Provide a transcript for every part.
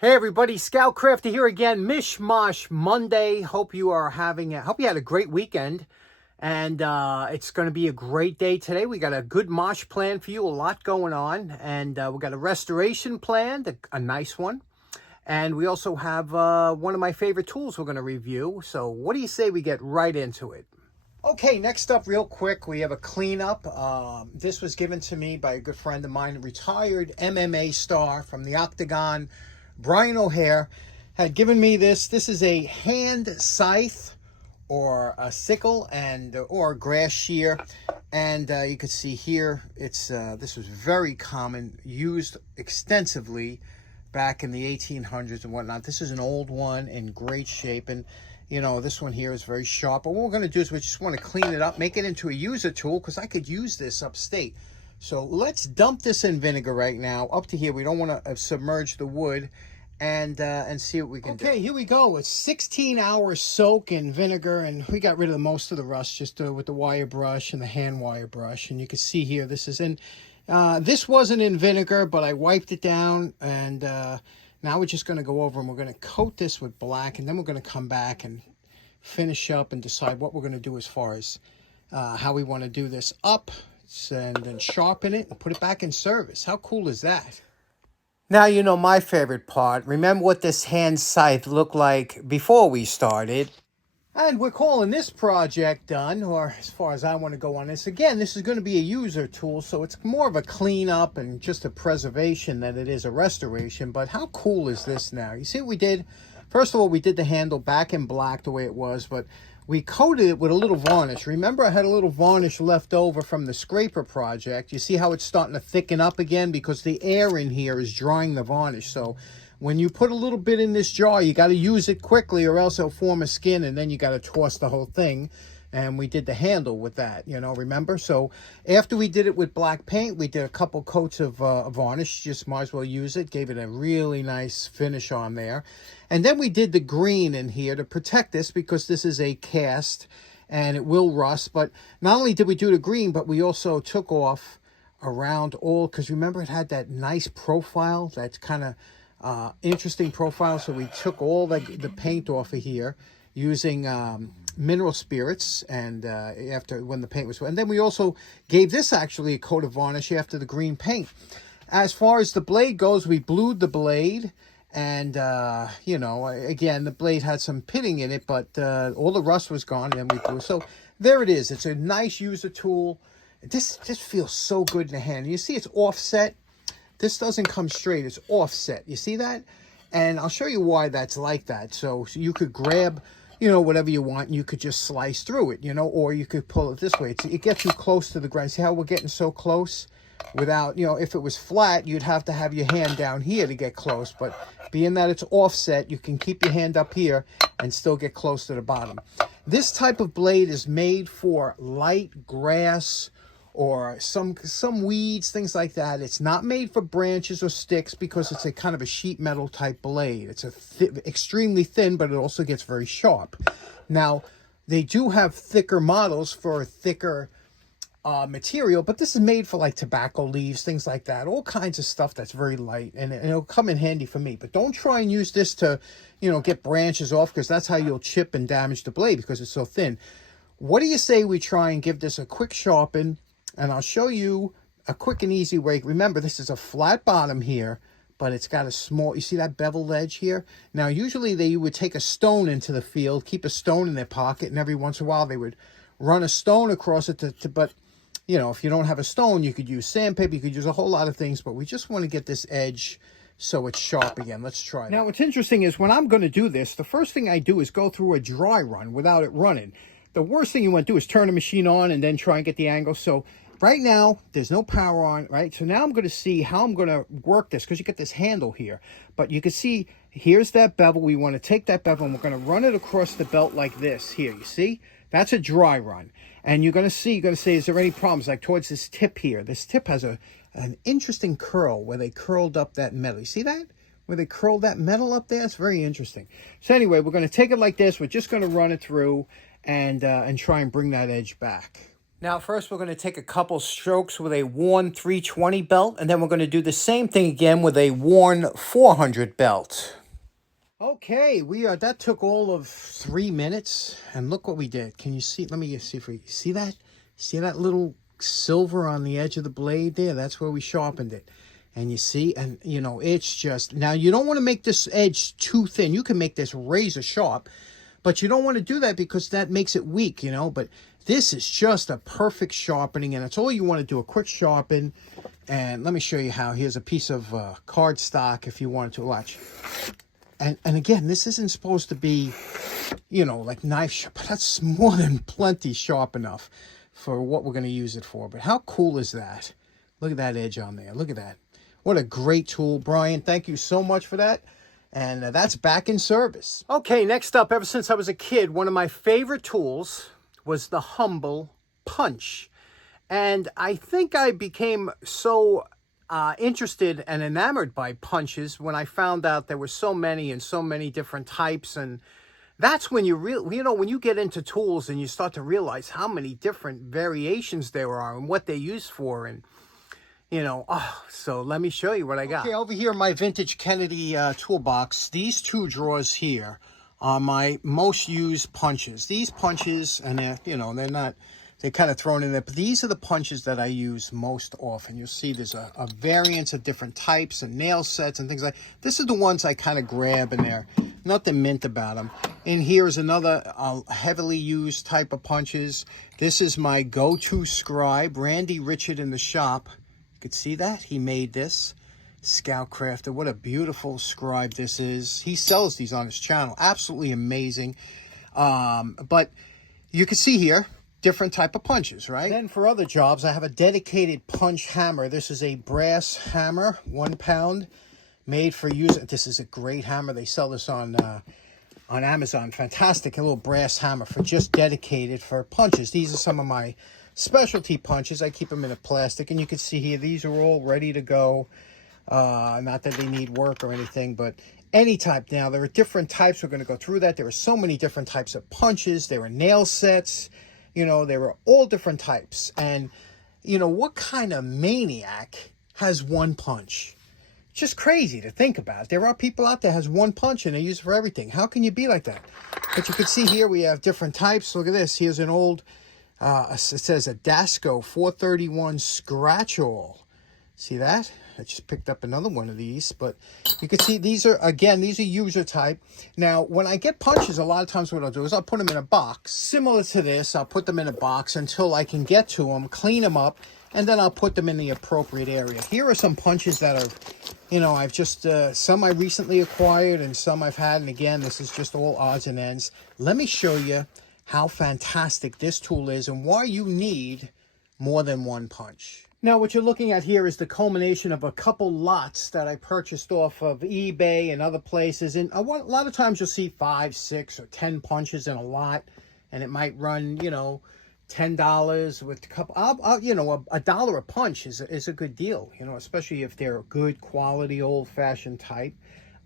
Hey everybody, Scout Crafter here again. Mishmash Monday. Hope you had a great weekend, and it's going to be a great day today. We got a good mosh plan for you, a lot going on, and we got a restoration plan, a nice one, and we also have one of my favorite tools we're going to review. So, what do you say we get right into it? Okay, next up, real quick, we have a cleanup. This was given to me by a good friend of mine, a retired MMA star from the Octagon. Brian O'Hare had given me this. This is a hand scythe or a sickle or a grass shear, and you can see here this was very common, used extensively back in the 1800s and whatnot. This is an old one in great shape, and you know, this one here is very sharp. But what we're going to do is we just want to clean it up, make it into a user tool, because I could use this upstate. So let's dump this in vinegar right now up to here. We don't want to submerge the wood, and see what we can do. Okay, here we go. It's 16-hour soak in vinegar, and we got rid of most of the rust just with the wire brush and the hand wire brush. And you can see here, this is in, this wasn't in vinegar, but I wiped it down, and now we're just going to go over and we're going to coat this with black, and then we're going to come back and finish up and decide what we're going to do as far as how we want to do this up, and then sharpen it and put it back in service. How cool is that? Now you know my favorite part. Remember what this hand scythe looked like before we started. And we're calling this project done, or as far as I want to go on this. Again, this is going to be a user tool, so it's more of a cleanup and just a preservation than it is a restoration. But how cool is this now? You see what we did? First of all, we did the handle back in black the way it was, but we coated it with a little varnish. Remember, I had a little varnish left over from the scraper project. You see how it's starting to thicken up again because the air in here is drying the varnish. So when you put a little bit in this jar, you got to use it quickly or else it'll form a skin, and then you got to toss the whole thing. And we did the handle with that, you know, remember? So after we did it with black paint, we did a couple coats of varnish. Just might as well use it. Gave it a really nice finish on there. And then we did the green in here to protect this because this is a cast and it will rust. But not only did we do the green, but we also took off around all, because remember it had that nice profile, that kind of interesting profile. So we took all the paint off of here using mineral spirits, and when the paint was, and then we also gave this actually a coat of varnish after the green paint. As far as the blade goes, we blued the blade, and you know, again, the blade had some pitting in it, but all the rust was gone, and then we blew. So there it is. It's a nice user tool. This feels so good in the hand. You see it's offset. This doesn't come straight, it's offset. You see that? And I'll show you why that's like that. So you could grab, you know, whatever you want, and you could just slice through it, you know, or you could pull it this way. It gets you close to the grind. See how we're getting so close? Without, you know, if it was flat, you'd have to have your hand down here to get close. But being that it's offset, you can keep your hand up here and still get close to the bottom. This type of blade is made for light grass or some weeds, things like that. It's not made for branches or sticks because it's a kind of a sheet metal type blade. It's extremely thin, but it also gets very sharp. Now, they do have thicker models for thicker material, but this is made for like tobacco leaves, things like that, all kinds of stuff that's very light, and it'll come in handy for me. But don't try and use this to, you know, get branches off, because that's how you'll chip and damage the blade because it's so thin. What do you say we try and give this a quick sharpen? And I'll show you a quick and easy way. Remember, this is a flat bottom here, but it's got a small, you see that beveled edge here? Now, usually they would take a stone into the field, keep a stone in their pocket, and every once in a while they would run a stone across it but, you know, if you don't have a stone, you could use sandpaper, you could use a whole lot of things, but we just want to get this edge so it's sharp again. Let's try it. Now, what's interesting is when I'm going to do this, the first thing I do is go through a dry run without it running. The worst thing you want to do is turn the machine on and then try and get the angle. So right now, there's no power on, right? So now I'm going to see how I'm going to work this, because you get this handle here. But you can see, here's that bevel. We want to take that bevel and we're going to run it across the belt like this here. You see? That's a dry run. And you're going to say, is there any problems? Like towards this tip here. This tip has an interesting curl where they curled up that metal. You see that? Where they curled that metal up there? It's very interesting. So anyway, we're going to take it like this. We're just going to run it through and try and bring that edge back. Now, first we're going to take a couple strokes with a worn 320 belt, and then we're going to do the same thing again with a worn 400 belt. Okay, that took all of 3 minutes, and look what we did. Can you see? Let me see if we see that. See that little silver on the edge of the blade there? That's where we sharpened it. And you see, and you know, it's just, now you don't want to make this edge too thin. You can make this razor sharp, but you don't want to do that because that makes it weak, you know. But this is just a perfect sharpening, and it's all you want to do, a quick sharpen. And let me show you how. Here's a piece of cardstock if you wanted to watch. And again, this isn't supposed to be, you know, like knife sharp, but that's more than plenty sharp enough for what we're going to use it for. But how cool is that? Look at that edge on there. Look at that. What a great tool. Brian, thank you so much for that. And that's back in service. Okay, next up, ever since I was a kid, one of my favorite tools was the Hinge Punch. And I think I became so interested and enamored by punches when I found out there were so many and so many different types. And that's when when you get into tools and you start to realize how many different variations there are and what they're used for. And you know, so let me show you what I got. Okay, over here in my vintage Kennedy toolbox, these two drawers here are my most used punches. These punches, and they're, you know, they're kind of thrown in there, but these are the punches that I use most often. You'll see there's a variance of different types and nail sets and things like that. This is the ones I kind of grab, and they're nothing mint about them. And here's another heavily used type of punches. This is my go-to scribe, Randy Richard in the shop. You could see that he made this Scout Crafter. What a beautiful scribe this is. He sells these on his channel. Absolutely amazing. But you can see here different type of punches, right? Then for other jobs, I have a dedicated punch hammer. This is a brass hammer, 1 pound, made for use. This is a great hammer. They sell this on Amazon. Fantastic, a little brass hammer for just dedicated for punches. These are some of my specialty punches. I keep them in a plastic, and you can see here, these are all ready to go. Not that they need work or anything, but any type. Now, there are different types. We're going to go through that. There are so many different types of punches. There are nail sets. You know, there are all different types. And, you know, what kind of maniac has one punch? Just crazy to think about. There are people out there has one punch and they use it for everything. How can you be like that? But you can see here we have different types. Look at this. Here's an old, it says a Dasco 431 Scratch All. See that? I just picked up another one of these, but you can see these are, again, these are user type. Now, when I get punches, a lot of times what I'll do is I'll put them in a box. Similar to this, I'll put them in a box until I can get to them, clean them up, and then I'll put them in the appropriate area. Here are some punches that are, you know, I've just, some I recently acquired and some I've had, and again, this is just all odds and ends. Let me show you how fantastic this tool is and why you need more than one punch. Now, what you're looking at here is the culmination of a couple lots that I purchased off of eBay and other places. And a lot of times you'll see 5, 6, or 10 punches in a lot, and it might run, you know, $10 with a couple. You know, a dollar a punch is a good deal, you know, especially if they're good quality, old-fashioned type.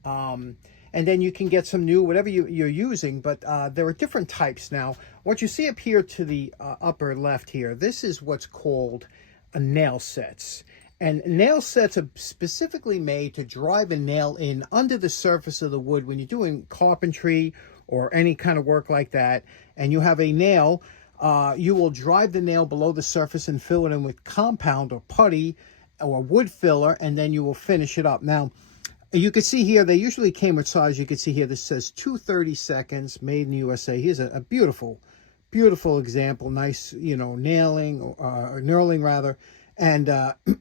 And then you can get some new, whatever you're using, but there are different types. Now, what you see up here to the upper left here, this is what's called nail sets. And nail sets are specifically made to drive a nail in under the surface of the wood when you're doing carpentry or any kind of work like that, and you have a nail, you will drive the nail below the surface and fill it in with compound or putty or wood filler, and then you will finish it up. Now, you can see here, they usually came with size. You can see here, this says 232, made in the USA. Here's a beautiful example. Nice, you know, nailing, or knurling rather. And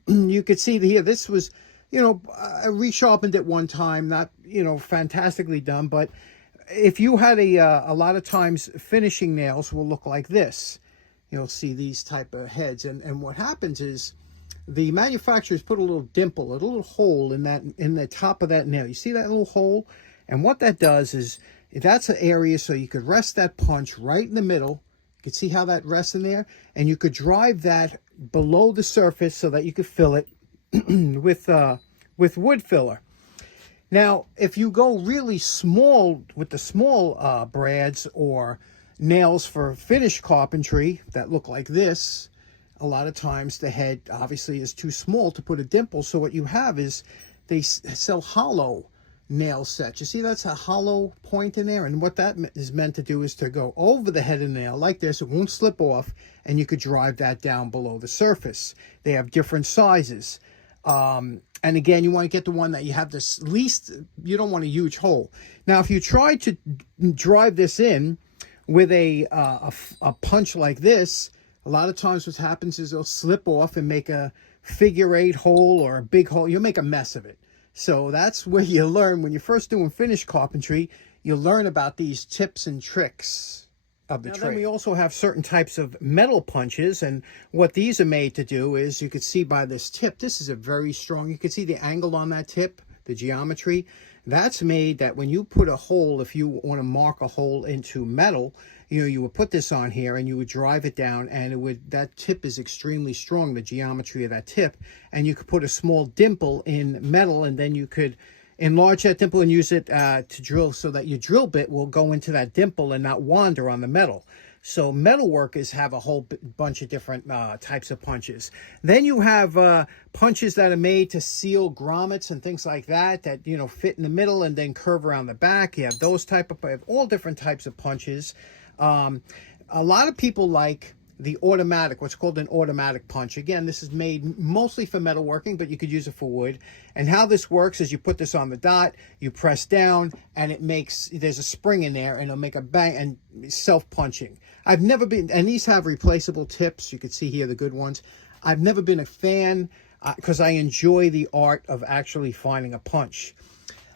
you could see here, this was, you know, I resharpened it one time. Not, you know, fantastically done. But if you had a lot of times finishing nails will look like this. You'll see these type of heads. And what happens is the manufacturers put a little dimple, a little hole in the top of that nail. You see that little hole? And what that does is, that's an area so you could rest that punch right in the middle. You can see how that rests in there, and you could drive that below the surface so that you could fill it with wood filler. Now, if you go really small with the small brads, or nails for finished carpentry that look like this, a lot of times the head obviously is too small to put a dimple. So what you have is they sell hollow nail sets. You see that's a hollow point in there, and what that is meant to do is to go over the head of the nail like this. It won't slip off, and you could drive that down below the surface. They have different sizes. And again, you want to get the one that you have this least, you don't want a huge hole. Now, if you try to drive this in with a punch like this, a lot of times what happens is it'll slip off and make a figure 8 hole or a big hole. You'll make a mess of it. So that's where you learn, when you're first doing finished carpentry, you learn about these tips and tricks of the trade. Then we also have certain types of metal punches, and what these are made to do is, you could see by this tip, this is a very strong, you can see the angle on that tip, the geometry. That's made that when you put a hole, if you want to mark a hole into metal, you would put this on here and you would drive it down, and it would, that tip is extremely strong, the geometry of that tip, and you could put a small dimple in metal, and then you could enlarge that dimple and use it to drill, so that your drill bit will go into that dimple and not wander on the metal. So metal workers have a whole bunch of different types of punches. Then you have punches that are made to seal grommets and things like that, that, fit in the middle and then curve around the back. You have those type of, all different types of punches. A lot of people like the automatic, what's called an automatic punch. Again, this is made mostly for metalworking, but you could use it for wood. And how this works is you put this on the dot, you press down, and it makes, there's a spring in there, and it'll make a bang, and self-punching. I've never been, and these have replaceable tips. You can see here the good ones. I've never been a fan because I enjoy the art of actually finding a punch.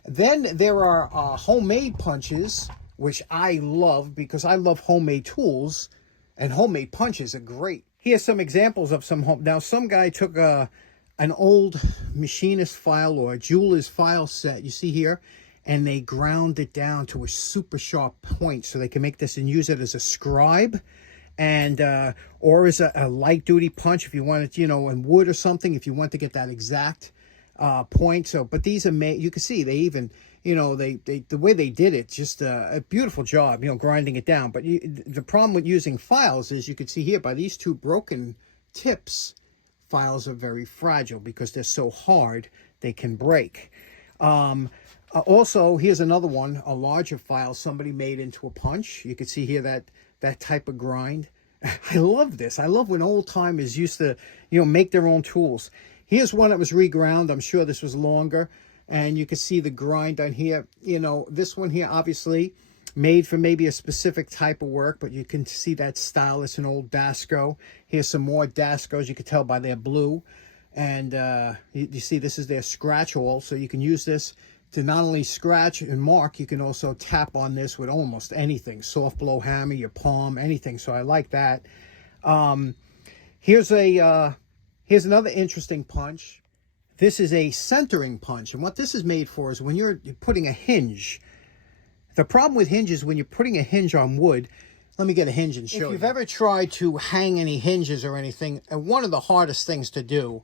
Then there are homemade punches, which I love because I love homemade tools. And homemade punches are great. Here's some examples of some home. Now, some guy took an old machinist file or a jeweler's file set, you see here, and they ground it down to a super sharp point so they can make this and use it as a scribe, and or as a light duty punch if you want it, in wood or something, if you want to get that exact point. So, but these are made, you can see they even, the way they did it, just a beautiful job, grinding it down. But the problem with using files is, you can see here by these two broken tips, files are very fragile because they're so hard they can break. Also, here's another one, a larger file somebody made into a punch. You can see here that type of grind. I love this. I love when old timers used to, make their own tools. Here's one that was reground. I'm sure this was longer. And you can see the grind on here. This one here, obviously, made for maybe a specific type of work, but you can see that style. It's an old Dasco. Here's some more Dascos. You can tell by their blue. And you see this is their scratch awl. So you can use this to not only scratch and mark, you can also tap on this with almost anything. Soft blow hammer, your palm, anything. So I like that. Here's another interesting punch. This is a centering punch, and what this is made for is when you're putting a hinge. The problem with hinges, when you're putting a hinge on wood, let me get a hinge and show you. If you've ever tried to hang any hinges or anything, one of the hardest things to do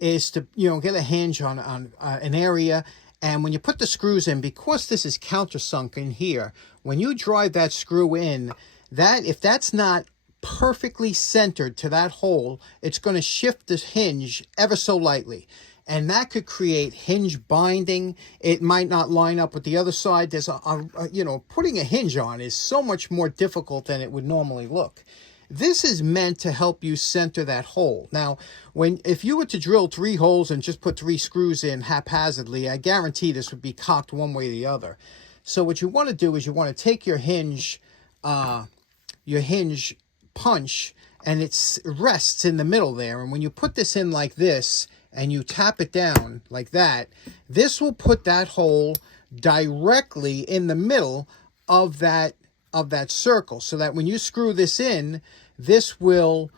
is to, get a hinge on an area, and when you put the screws in, because this is countersunk in here, when you drive that screw in, if that's not perfectly centered to that hole, it's going to shift the hinge ever so lightly. And that could create hinge binding. It might not line up with the other side. There's putting a hinge on is so much more difficult than it would normally look. This is meant to help you center that hole. Now, if you were to drill 3 holes and just put 3 screws in haphazardly, I guarantee this would be cocked one way or the other. So what you want to do is you want to take your hinge punch, and it rests in the middle there. And when you put this in like this, and you tap it down like that, this will put that hole directly in the middle of that circle, so that when you screw this in, this will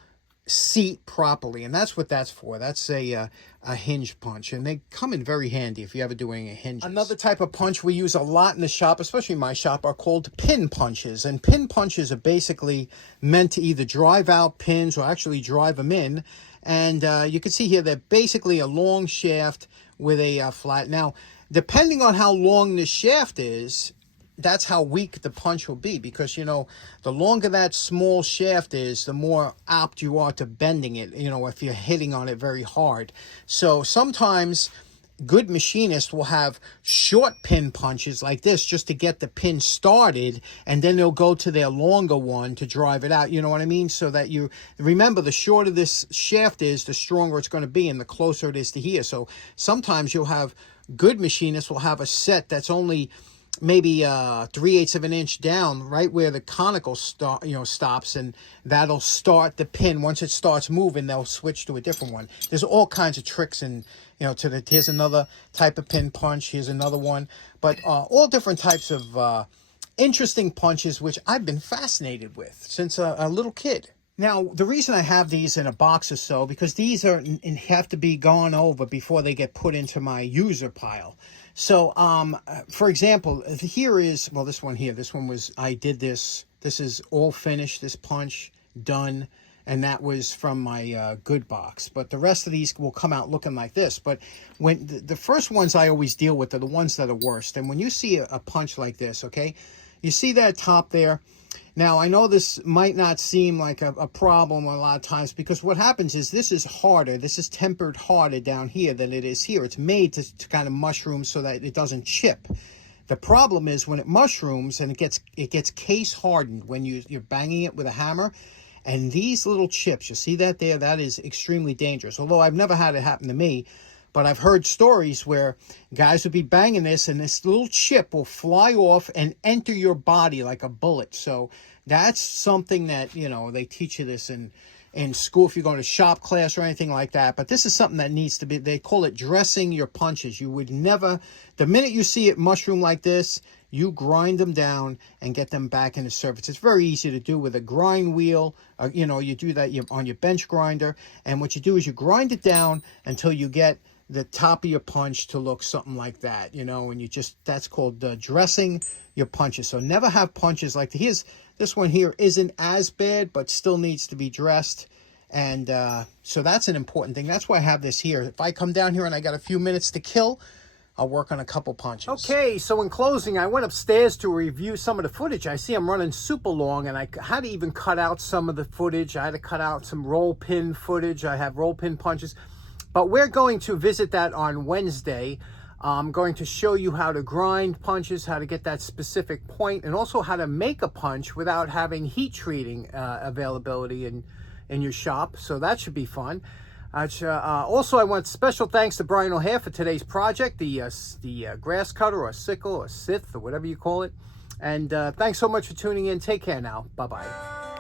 seat properly. And that's what that's for. That's a hinge punch, and they come in very handy if you're ever doing a hinge. Another type of punch we use a lot in the shop, especially my shop, are called pin punches. And pin punches are basically meant to either drive out pins or actually drive them in. And you can see here they're basically a long shaft with a flat. Now, depending on how long the shaft is, that's how weak the punch will be, because, you know, the longer that small shaft is, the more apt you are to bending it, you know, if you're hitting on it very hard. So sometimes good machinists will have short pin punches like this just to get the pin started, and then they'll go to their longer one to drive it out. You know what I mean? So that you remember, the shorter this shaft is, the stronger it's going to be, and the closer it is to here. So sometimes you'll have good machinists will have a set that's only maybe 3/8 of an inch down, right where the conical stops, and that'll start the pin. Once it starts moving, they'll switch to a different one. There's all kinds of tricks, and here's another type of pin punch, here's another one, but all different types of interesting punches, which I've been fascinated with since a little kid. Now, the reason I have these in a box or so, because these have to be gone over before they get put into my user pile. So, for example, here is, well, this one here, I did this. This is all finished, this punch, done. And that was from my good box. But the rest of these will come out looking like this. But when the first ones I always deal with are the ones that are worst. And when you see a punch like this, okay, you see that top there. Now, I know this might not seem like a problem a lot of times, because what happens is this is harder. This is tempered harder down here than it is here. It's made to kind of mushroom so that it doesn't chip. The problem is when it mushrooms and it gets case hardened when you're banging it with a hammer. And these little chips, you see that there? That is extremely dangerous. Although I've never had it happen to me, but I've heard stories where guys would be banging this and this little chip will fly off and enter your body like a bullet. So that's something that, you know, they teach you this in school if you're going to shop class or anything like that. But this is something that needs to be, they call it dressing your punches. You would never, the minute you see it mushroom like this, you grind them down and get them back into service. It's very easy to do with a grind wheel. You know, you do that on your bench grinder. And what you do is you grind it down until you get the top of your punch to look something like that, you know, and that's called dressing your punches. So never have punches like this one here isn't as bad, but still needs to be dressed. And so that's an important thing. That's why I have this here. If I come down here and I got a few minutes to kill, I'll work on a couple punches. Okay, so in closing, I went upstairs to review some of the footage. I see I'm running super long, and I had to even cut out some of the footage. I had to cut out some roll pin footage. I have roll pin punches. But we're going to visit that on Wednesday. I'm going to show you how to grind punches, how to get that specific point, and also how to make a punch without having heat treating availability in your shop. So that should be fun. Also, I want special thanks to Brian O'Hare for today's project, the grass cutter or sickle or scythe or whatever you call it. And thanks so much for tuning in. Take care now. Bye-bye.